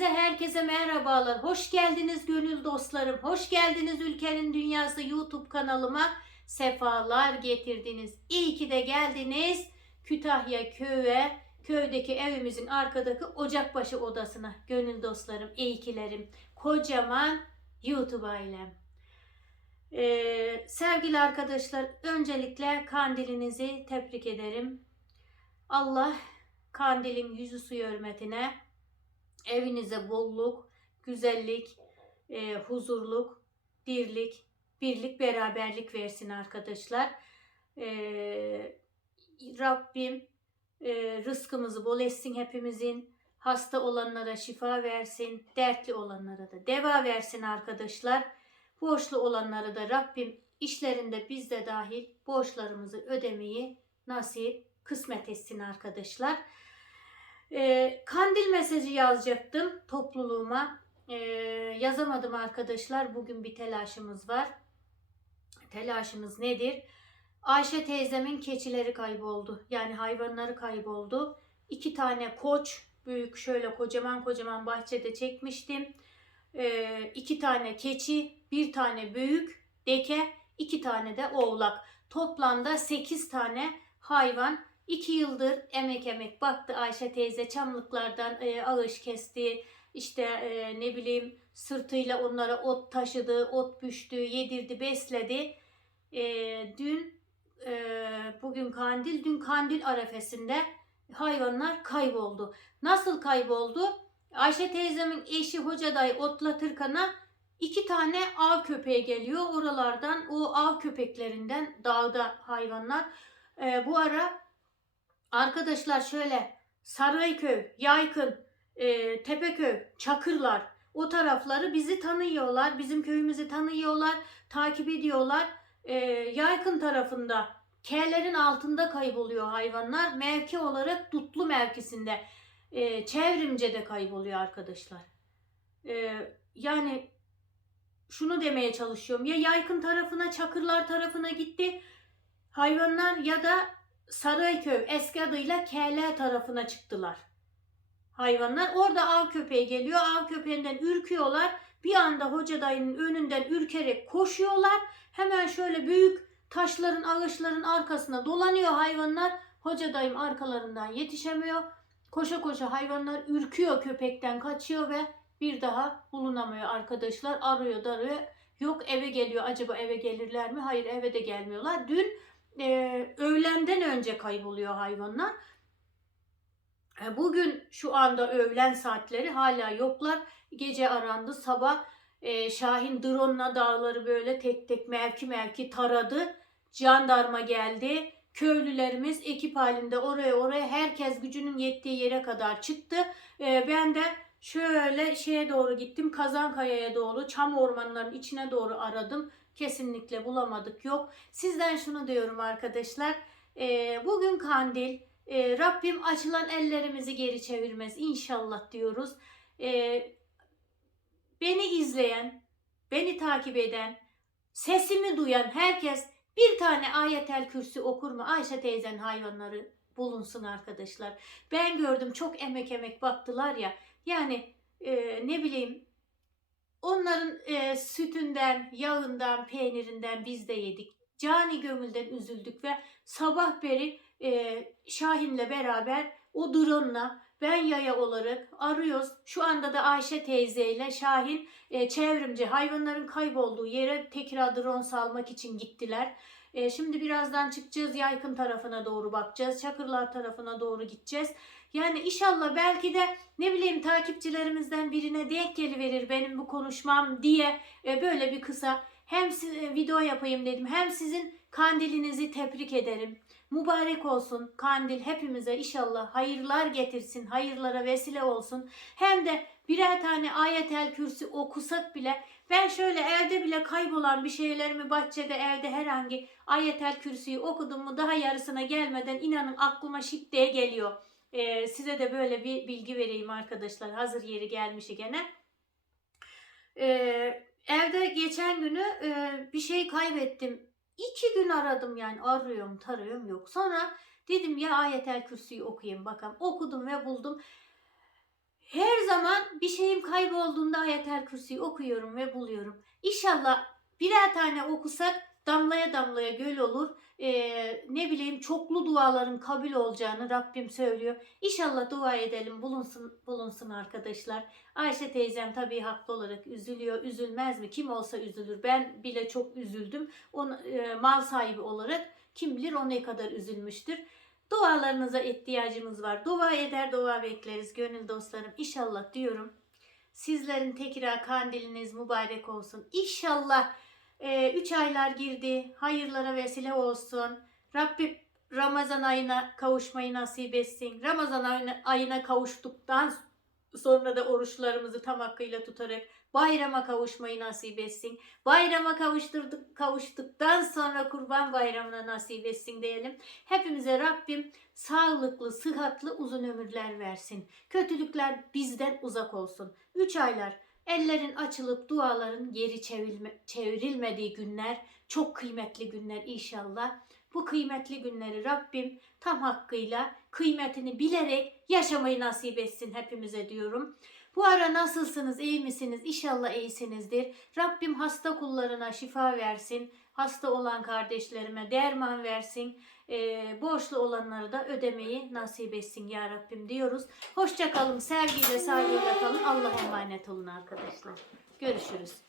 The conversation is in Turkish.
Hepinize herkese merhabalar. Hoş geldiniz gönül dostlarım. Hoş geldiniz Ülkenin Dünyası YouTube kanalıma. Sefalar getirdiniz. İyi ki de geldiniz Kütahya köye, köydeki evimizin arkadaki ocakbaşı odasına. Gönül dostlarım, iyikilerim, kocaman YouTube ailem. Ee, sevgili arkadaşlar, öncelikle kandilinizi tebrik ederim. Allah kandilin yüzü suyu hürmetine evinize bolluk, güzellik, e, huzurluk, dirlik, birlik, beraberlik versin arkadaşlar. E, Rabbim e, rızkımızı bol etsin hepimizin. Hasta olanlara şifa versin, dertli olanlara da deva versin arkadaşlar. Borçlu olanlara da Rabbim işlerinde biz de dahil borçlarımızı ödemeyi nasip, kısmet etsin arkadaşlar. Ee, kandil mesajı yazacaktım topluluğuma. Ee, yazamadım arkadaşlar. Bugün bir telaşımız var. Telaşımız nedir? Ayşe teyzemin keçileri kayboldu. Yani hayvanları kayboldu. İki tane koç, büyük şöyle kocaman kocaman bahçede çekmiştim. Ee, iki tane keçi, bir tane büyük deke, iki tane de oğlak. Toplamda sekiz tane hayvan İki yıldır emek emek baktı Ayşe teyze çamlıklardan e, ağaç kesti. İşte e, ne bileyim sırtıyla onlara ot taşıdı, ot püştü, yedirdi, besledi. E, dün e, bugün kandil, dün kandil arefesinde hayvanlar kayboldu. Nasıl kayboldu? Ayşe teyzemin eşi hoca dayı otlatırkana iki tane av köpeği geliyor. Oralardan o av köpeklerinden dağda hayvanlar. E, bu ara Arkadaşlar şöyle Sarayköy, Yaykın, e, Tepeköy, Çakırlar o tarafları bizi tanıyorlar. Bizim köyümüzü tanıyorlar, takip ediyorlar. E, Yaykın tarafında K'lerin altında kayboluyor hayvanlar. Mevki olarak Dutlu mevkisinde. E, çevrimce kayboluyor arkadaşlar. E, yani şunu demeye çalışıyorum. Ya Yaykın tarafına, Çakırlar tarafına gitti hayvanlar ya da Sarayköy eski adıyla KL tarafına çıktılar. Hayvanlar orada av köpeği geliyor. Av köpeğinden ürküyorlar. Bir anda hoca dayının önünden ürkerek koşuyorlar. Hemen şöyle büyük taşların, ağaçların arkasına dolanıyor hayvanlar. Hoca dayım arkalarından yetişemiyor. Koşa koşa hayvanlar ürküyor köpekten kaçıyor ve bir daha bulunamıyor arkadaşlar. Arıyor darıyor. Yok eve geliyor. Acaba eve gelirler mi? Hayır eve de gelmiyorlar. Dün e, öğlenden önce kayboluyor hayvanlar. E, bugün şu anda öğlen saatleri hala yoklar. Gece arandı sabah e, Şahin drone'la dağları böyle tek tek mevki mevki taradı. Jandarma geldi. Köylülerimiz ekip halinde oraya oraya herkes gücünün yettiği yere kadar çıktı. E, ben de şöyle şeye doğru gittim. Kazankaya'ya doğru çam ormanlarının içine doğru aradım. Kesinlikle bulamadık yok. Sizden şunu diyorum arkadaşlar. E, bugün kandil. E, Rabbim açılan ellerimizi geri çevirmez inşallah diyoruz. E, beni izleyen, beni takip eden, sesimi duyan herkes bir tane ayetel kürsü okur mu? Ayşe teyzen hayvanları bulunsun arkadaşlar. Ben gördüm çok emek emek baktılar ya. Yani e, ne bileyim Onların e, sütünden, yağından, peynirinden biz de yedik. Cani gömülden üzüldük ve sabah beri e, Şahin'le beraber o drone'la ben yaya olarak arıyoruz. Şu anda da Ayşe teyzeyle Şahin e, çevrimci hayvanların kaybolduğu yere tekrar drone salmak için gittiler. E, şimdi birazdan çıkacağız Yaykın tarafına doğru bakacağız. Çakırlar tarafına doğru gideceğiz. Yani inşallah belki de ne bileyim takipçilerimizden birine denk geliverir benim bu konuşmam diye e, böyle bir kısa hem size video yapayım dedim hem sizin kandilinizi tebrik ederim. Mübarek olsun kandil hepimize inşallah hayırlar getirsin, hayırlara vesile olsun. Hem de birer tane ayetel kürsü okusak bile ben şöyle evde bile kaybolan bir şeylerimi bahçede evde herhangi ayetel kürsüyü okudum mu daha yarısına gelmeden inanın aklıma şiddeye geliyor. Ee, size de böyle bir bilgi vereyim arkadaşlar. Hazır yeri gelmiş gene. Ee, evde geçen günü e, bir şey kaybettim. İki gün aradım yani arıyorum tarıyorum yok. Sonra dedim ya ayetel kürsüyü okuyayım bakalım. Okudum ve buldum. Her zaman bir şeyim kaybolduğunda Ayetel Kürsi'yi okuyorum ve buluyorum. İnşallah birer tane okusak damlaya damlaya göl olur. Ee, ne bileyim çoklu duaların kabul olacağını Rabbim söylüyor. İnşallah dua edelim bulunsun bulunsun arkadaşlar. Ayşe teyzem tabii haklı olarak üzülüyor. Üzülmez mi? Kim olsa üzülür. Ben bile çok üzüldüm. Onu, e, mal sahibi olarak kim bilir o ne kadar üzülmüştür. Dualarınıza ihtiyacımız var. Dua eder, dua bekleriz gönül dostlarım. İnşallah diyorum. Sizlerin tekrar kandiliniz mübarek olsun. İnşallah 3 aylar girdi. Hayırlara vesile olsun. Rabbim Ramazan ayına kavuşmayı nasip etsin. Ramazan ayına, ayına kavuştuktan sonra da oruçlarımızı tam hakkıyla tutarak bayrama kavuşmayı nasip etsin. Bayrama kavuşturduk, kavuştuktan sonra kurban bayramına nasip etsin diyelim. Hepimize Rabbim sağlıklı, sıhhatli uzun ömürler versin. Kötülükler bizden uzak olsun. 3 aylar ellerin açılıp duaların geri çevrilme, çevrilmediği günler çok kıymetli günler inşallah. Bu kıymetli günleri Rabbim tam hakkıyla kıymetini bilerek yaşamayı nasip etsin hepimize diyorum. Bu ara nasılsınız, iyi misiniz? İnşallah iyisinizdir. Rabbim hasta kullarına şifa versin. Hasta olan kardeşlerime derman versin. Ee, borçlu olanları da ödemeyi nasip etsin ya Rabbim diyoruz. Hoşça kalın, sevgiyle, saygıyla kalın. Allah'a emanet olun arkadaşlar. Görüşürüz.